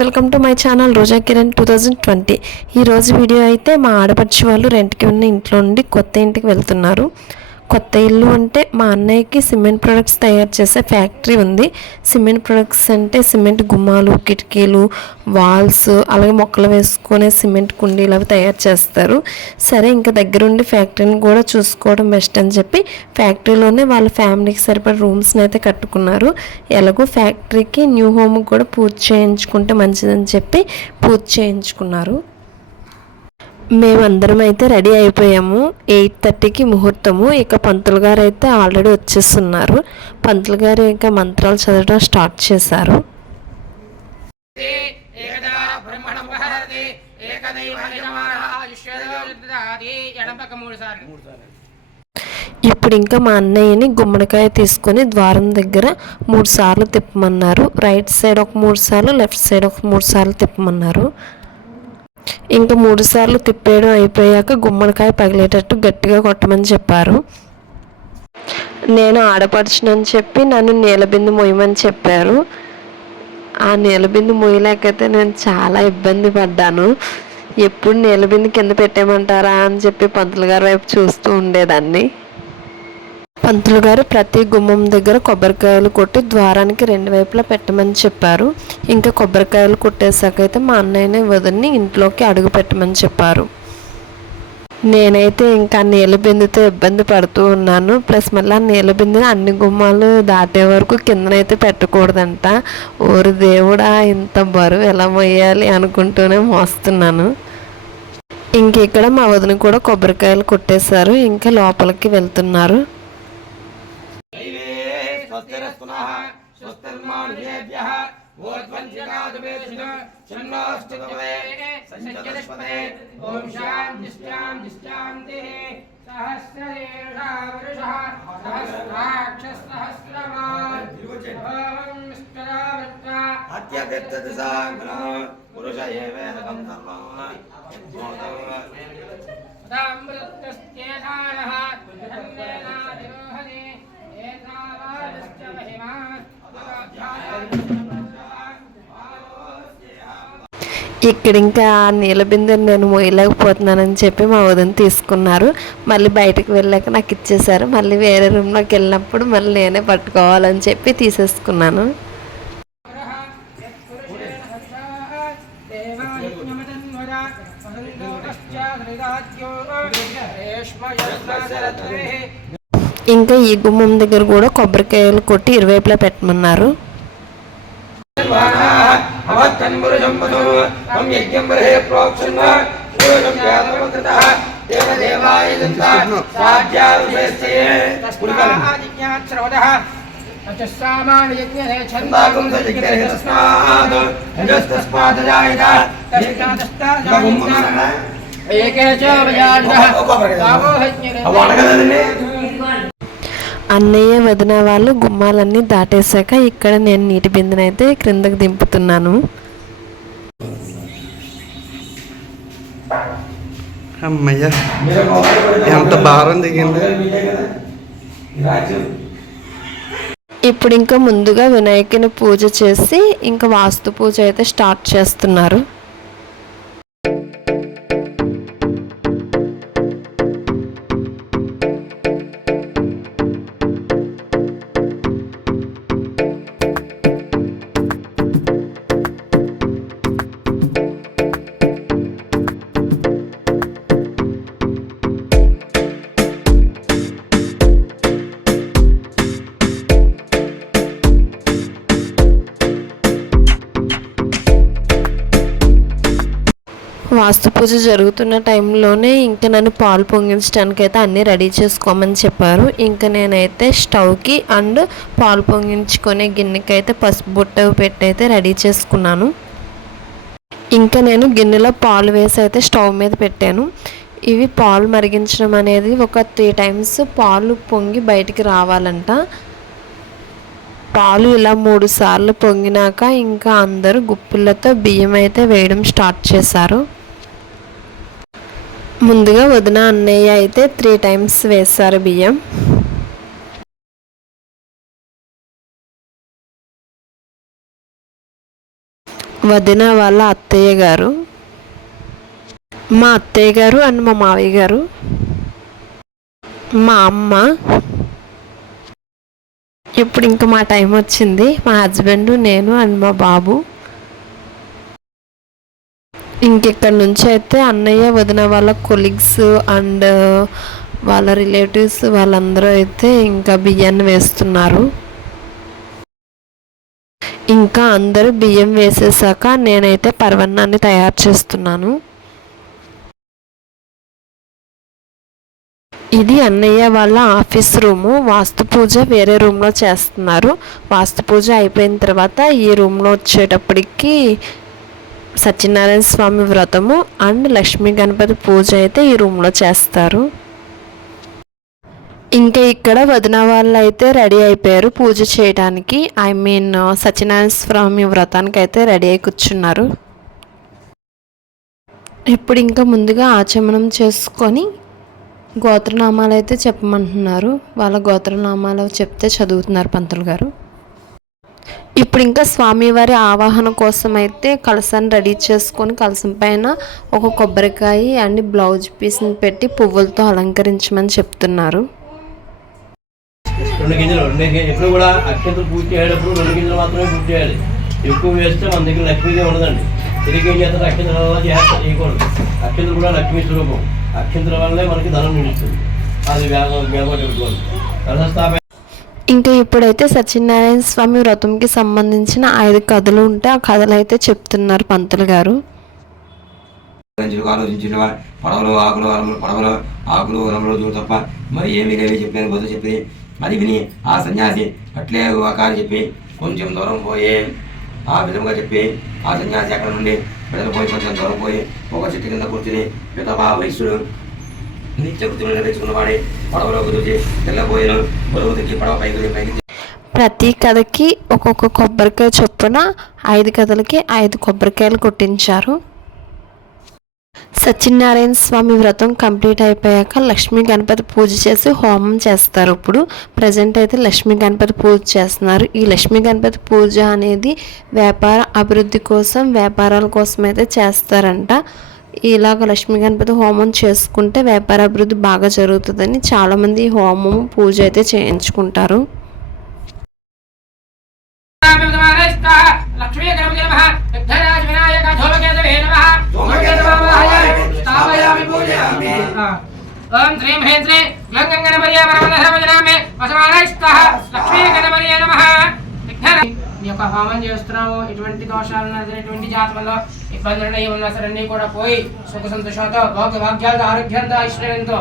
Welcome to my channel రోజా కిరణ్ 2020. ఈరోజు video అయితే మా ఆడపడుచు వాళ్ళు రెంట్కి ఉన్న ఇంట్లో నుండి కొత్త ఇంటికి వెళ్తున్నారు. కొత్త ఇల్లు అంటే మా అన్నయ్యకి సిమెంట్ ప్రొడక్ట్స్ తయారు చేసే ఫ్యాక్టరీ ఉంది. సిమెంట్ ప్రొడక్ట్స్ అంటే సిమెంట్ గుమ్మాలు, కిటికీలు, వాల్స్, అలాగే మొక్కలు వేసుకునే సిమెంట్ కుండీలు అవి తయారు చేస్తారు. సరే ఇంకా దగ్గరుండి ఫ్యాక్టరీని కూడా చూసుకోవడం బెస్ట్ అని చెప్పి ఫ్యాక్టరీలోనే వాళ్ళ ఫ్యామిలీకి సరిపడ రూమ్స్ని అయితే కట్టుకున్నారు. ఎలాగో ఫ్యాక్టరీకి న్యూ హోమ్ కూడా పూజ చేయించుకుంటే మంచిదని చెప్పి పూజ చేయించుకున్నారు. మేమందరం అయితే రెడీ అయిపోయాము. 8:30కి ముహూర్తము. ఇక పంతులు గారు అయితే ఆల్రెడీ వచ్చేస్తున్నారు. పంతులు గారు ఇంకా మంత్రాలు చదవడం స్టార్ట్ చేశారు. ఇప్పుడు ఇంకా మా అన్నయ్యని గుమ్మడికాయ తీసుకొని ద్వారం దగ్గర 3 సార్లు తిప్పమన్నారు. రైట్ సైడ్ ఒక 3 సార్లు, లెఫ్ట్ సైడ్ ఒక 3 సార్లు తిప్పమన్నారు. ఇంకా 3 సార్లు తిప్పేయడం అయిపోయాక గుమ్మడికాయ పగిలేటట్టు గట్టిగా కొట్టమని చెప్పారు. నేను ఆడపడుచునని చెప్పి నన్ను నీలబిందు మొయ్యమని చెప్పారు. ఆ నీలబిందు మొయ్యలేకైతే నేను చాలా ఇబ్బంది పడ్డాను. ఎప్పుడు నీలబిందు కింద పెట్టేయమంటారా అని చెప్పి పంతులు గారి వైపు చూస్తూ ఉండేదాన్ని. పంతులు గారు ప్రతి గుమ్మం దగ్గర కొబ్బరికాయలు కొట్టి ద్వారానికి 2 వైపులా పెట్టమని చెప్పారు. ఇంకా కొబ్బరికాయలు కొట్టేసాకైతే మా అన్నయ్యని వదిలిని ఇంట్లోకి అడుగు పెట్టమని చెప్పారు. నేనైతే ఇంకా నీళ్ళ బిందుతో ఇబ్బంది పడుతూ ఉన్నాను. ప్లస్ మళ్ళీ నీళ్ళ బిందుని అన్ని గుమ్మాలు దాటే వరకు కిందనైతే పెట్టకూడదంట. ఓరి దేవుడా, ఇంత బరువు ఎలా మొయ్యాలి అనుకుంటూనే మోస్తున్నాను. ఇంక ఇక్కడ మా వదిన కూడా కొబ్బరికాయలు కొట్టేశారు. ఇంకా లోపలికి వెళ్తున్నారు. ఇక్కడ ఇంకా నీళ్ళ బిందెని నేను మోయలేకపోతున్నానని చెప్పి మా వదిన తీసుకున్నారు. మళ్ళీ బయటకు వెళ్ళాక నాకు ఇచ్చేసారు. మళ్ళీ వేరే రూమ్లోకి వెళ్ళినప్పుడు మళ్ళీ నేనే పట్టుకోవాలని చెప్పి తీసేసుకున్నాను. ఇంకా ఈ గుమ్మం దగ్గర కూడా కొబ్బరికాయలు కొట్టి ఇరువైపులా పెట్టమన్నారు. అన్నయ్య వదిన వాళ్ళు గుమ్మాలన్నీ దాటేశాక ఇక్కడ నేను నీటి బిందెనైతే క్రిందకు దింపుతున్నాను. అమ్మయ్య, ఎంత భారం దిగింది. ఇప్పుడు ఇంకా ముందుగా వినాయకుని పూజ చేసి ఇంకా వాస్తు పూజ అయితే స్టార్ట్ చేస్తున్నారు. వాస్తు పూజ జరుగుతున్న టైంలోనే ఇంకా నన్ను పాలు పొంగించడానికి అయితే అన్నీ రెడీ చేసుకోమని చెప్పారు. ఇంకా నేనైతే స్టవ్కి అండ్ పాలు పొంగించుకునే గిన్నెకి అయితే పసుపు బుట్ట పెట్టి అయితే రెడీ చేసుకున్నాను. ఇంకా నేను గిన్నెలో పాలు వేసి అయితే స్టవ్ మీద పెట్టాను. ఇవి పాలు మరిగించడం అనేది ఒక 3 times పాలు పొంగి బయటికి రావాలంట. పాలు ఇలా 3 సార్లు పొంగినాక ఇంకా అందరూ గుప్పిళ్ళతో బియ్యం అయితే వేయడం స్టార్ట్ చేశారు. ముందుగా వదిన అన్నయ్య అయితే 3 times వేశారు బియ్యం. వదిన వాళ్ళ అత్తయ్య గారు, మా అత్తయ్య గారు అండ్ మా మావయ్య గారు, మా అమ్మ. ఇప్పుడు ఇంకా మా టైం వచ్చింది. మా హస్బెండ్, నేను అండ్ మా బాబు. ఇంకెక్కడి నుంచి అయితే అన్నయ్య వదిన వాళ్ళ కొలీగ్స్ అండ్ వాళ్ళ రిలేటివ్స్ వాళ్ళందరూ అయితే ఇంకా బియ్యాన్ని వేస్తున్నారు. ఇంకా అందరూ బియ్యం వేసేసాక నేనైతే పరవన్నాన్ని తయారు చేస్తున్నాను. ఇది అన్నయ్య వాళ్ళ ఆఫీస్ రూము. వాస్తు పూజ వేరే రూమ్లో చేస్తున్నారు. వాస్తు పూజ అయిపోయిన తర్వాత ఈ రూమ్లో వచ్చేటప్పటికి సత్యనారాయణ స్వామి వ్రతము అండ్ లక్ష్మీ గణపతి పూజ అయితే ఈ రూమ్లో చేస్తారు. ఇంకా ఇక్కడ వదిన వాళ్ళు అయితే రెడీ అయిపోయారు పూజ చేయడానికి. సత్యనారాయణ స్వామి వ్రతానికి అయితే రెడీ అయి కూర్చున్నారు. ఇప్పుడు ఇంకా ముందుగా ఆచమనం చేసుకొని గోత్రనామాలు అయితే చెప్పమంటున్నారు. వాళ్ళ గోత్రనామాలు చెప్తే చదువుతున్నారు పంతులు గారు. ఇప్పుడు ఇంకా స్వామివారి ఆవాహన కోసం అయితే కలసాన్ని రెడీ చేసుకొని కలసం పైన ఒక కొబ్బరికాయ అండ్ బ్లౌజ్ పీస్ని పెట్టి పువ్వులతో అలంకరించమని చెప్తున్నారు. 2 గింజలు ఎప్పుడు కూడా అక్షంతలు పూజ చేసేటప్పుడు 2 గింజలు మాత్రమే పూజ చేయాలి. ఎక్కువ వేస్తే మన దగ్గర లక్ష్మీదే ఉండదండి. తిరిగి ఏం చేస్తారు, అక్షంతల వల్ల చేయకూడదు. అక్షంతలు కూడా లక్ష్మీ స్వరూపం. అక్షంతల వల్లే మనకి ధనం నిలుస్తుంది. అది పెట్టుకోవాలి. కలశస్థాపన. ఇంకా ఇప్పుడైతే సత్యనారాయణ స్వామి వ్రతంకి సంబంధించిన 5 కథలు ఉంటే ఆ కథలు అయితే చెప్తున్నారు పంతులు గారు. ఆలోచించిన పడవలు ఆకులు వరములు దూరం తప్ప మరి ఏమీ లేవి చెప్పాను. బదులు చెప్పి అది విని ఆ సన్యాసి అట్లే ఆకారం చెప్పి కొంచెం దూరం పోయి ఆ విధంగా చెప్పి ఆ సన్యాసి అక్కడ నుండి పెద్దలు పోయి కొంచెం దూరం పోయి ఒక చెట్టు కింద కూర్చుని పితమా వయస్సుడు నిత్య వృత్తులు నెరవేర్చుకున్నవాడి పడవలోకి దూచి తెల్లబోయిన బరువు దిగి పడవ పైకి. ప్రతి కథకి ఒక్కొక్క కొబ్బరికాయ చొప్పున 5 కథలకి 5 కొబ్బరికాయలు కొట్టించారు. సత్యనారాయణ స్వామి వ్రతం కంప్లీట్ అయిపోయాక లక్ష్మీ గణపతి పూజ చేసి హోమం చేస్తారు. ఇప్పుడు ప్రజెంట్ అయితే లక్ష్మీ గణపతి పూజ చేస్తున్నారు. ఈ లక్ష్మీ గణపతి పూజ అనేది వ్యాపార అభివృద్ధి కోసం, వ్యాపారాల కోసం అయితే చేస్తారంట. ఇలాగ లక్ష్మీ గణపతి హోమం చేసుకుంటే వ్యాపార అభివృద్ధి బాగా జరుగుతుందని చాలామంది హోమం పూజ అయితే చేయించుకుంటారు. లక్ష్మీ గణపతి నమః విఘ్నరాజ వినాయక ధూమకేతవే నమః ఓం శ్రీం హ్రీం శ్రీ గంగం గణపతియే పరమధర్మజనామే వసమానైస్తః లక్ష్మీ గణపతియే నమః. ఈ యొక్క హోమం చేస్తున్నాము. ఎటువంటి దోషాలు ఎటువంటి జాతకంలో ఇబ్బందులు ఏమన్నా సరే అన్నీ కూడా పోయి సుఖ సంతోషంతో భోగ భాగ్యాలతో ఆరోగ్యంతో ఐశ్వర్యంతో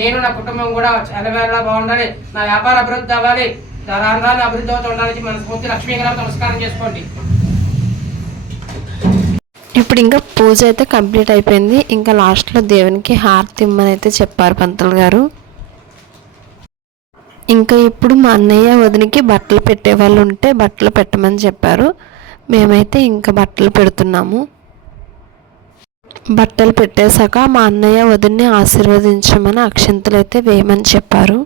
నేను నా కుటుంబం కూడా ఎలవేళలా బాగుండాలి. నా వ్యాపార అభివృద్ధి అవ్వాలి. రాను అభివృద్ధి అవుతూ ఉండాలని మనస్ఫూర్తి లక్ష్మీ గణపతి నమస్కారం చేసుకోండి. ఇప్పుడు ఇంకా పూజ అయితే కంప్లీట్ అయిపోయింది. ఇంకా లాస్ట్లో దేవునికి హారతి ఇమ్మని అయితే చెప్పారు పంతులు గారు. ఇంకా ఇప్పుడు మా అన్నయ్య వదినికి బట్టలు పెట్టే వాళ్ళు ఉంటే బట్టలు పెట్టమని చెప్పారు. మేమైతే ఇంకా బట్టలు పెడుతున్నాము. బట్టలు పెట్టేశాక మా అన్నయ్య వదిన్ని ఆశీర్వదించమని అక్షంతలు అయితే వేయమని చెప్పారు.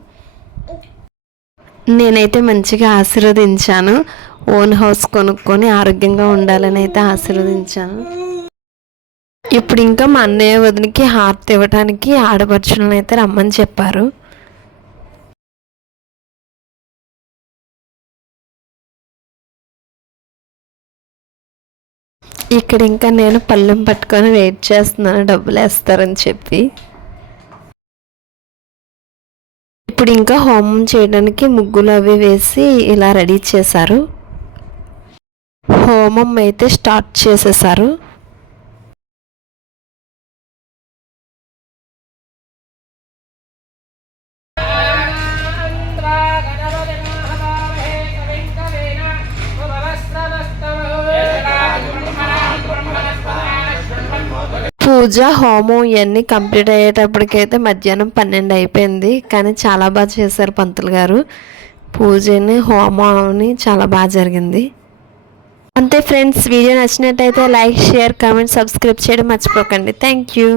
నేనైతే మంచిగా ఆశీర్వదించాను. ఓన్ హౌస్ కొనుక్కొని ఆరోగ్యంగా ఉండాలని అయితే ఆశీర్వదించాను. ఇప్పుడు ఇంకా మా అన్నయ్య వదినికి హారతి ఇవ్వడానికి ఆడపడుచులను అయితే రమ్మని చెప్పారు. ఇక్కడ ఇంకా నేను పళ్ళెం పట్టుకొని వెయిట్ చేస్తున్నాను డబ్బులు వేస్తారని చెప్పి. ఇప్పుడు ఇంకా హోమం చేయడానికి ముగ్గులు అవి వేసి ఇలా రెడీ చేశారు. హోమం అయితే స్టార్ట్ చేసేసారు. పూజ హోమం ఇవన్నీ కంప్లీట్ అయ్యేటప్పటికైతే మధ్యాహ్నం 12 అయిపోయింది. కానీ చాలా బాగా చేశారు పంతులు గారు. పూజని హోమాన్ని చాలా బాగా జరిగింది. అంతే ఫ్రెండ్స్, వీడియో నచ్చినట్టయితే లైక్, షేర్, కామెంట్, సబ్స్క్రైబ్ చేయడం మర్చిపోకండి. Thank you.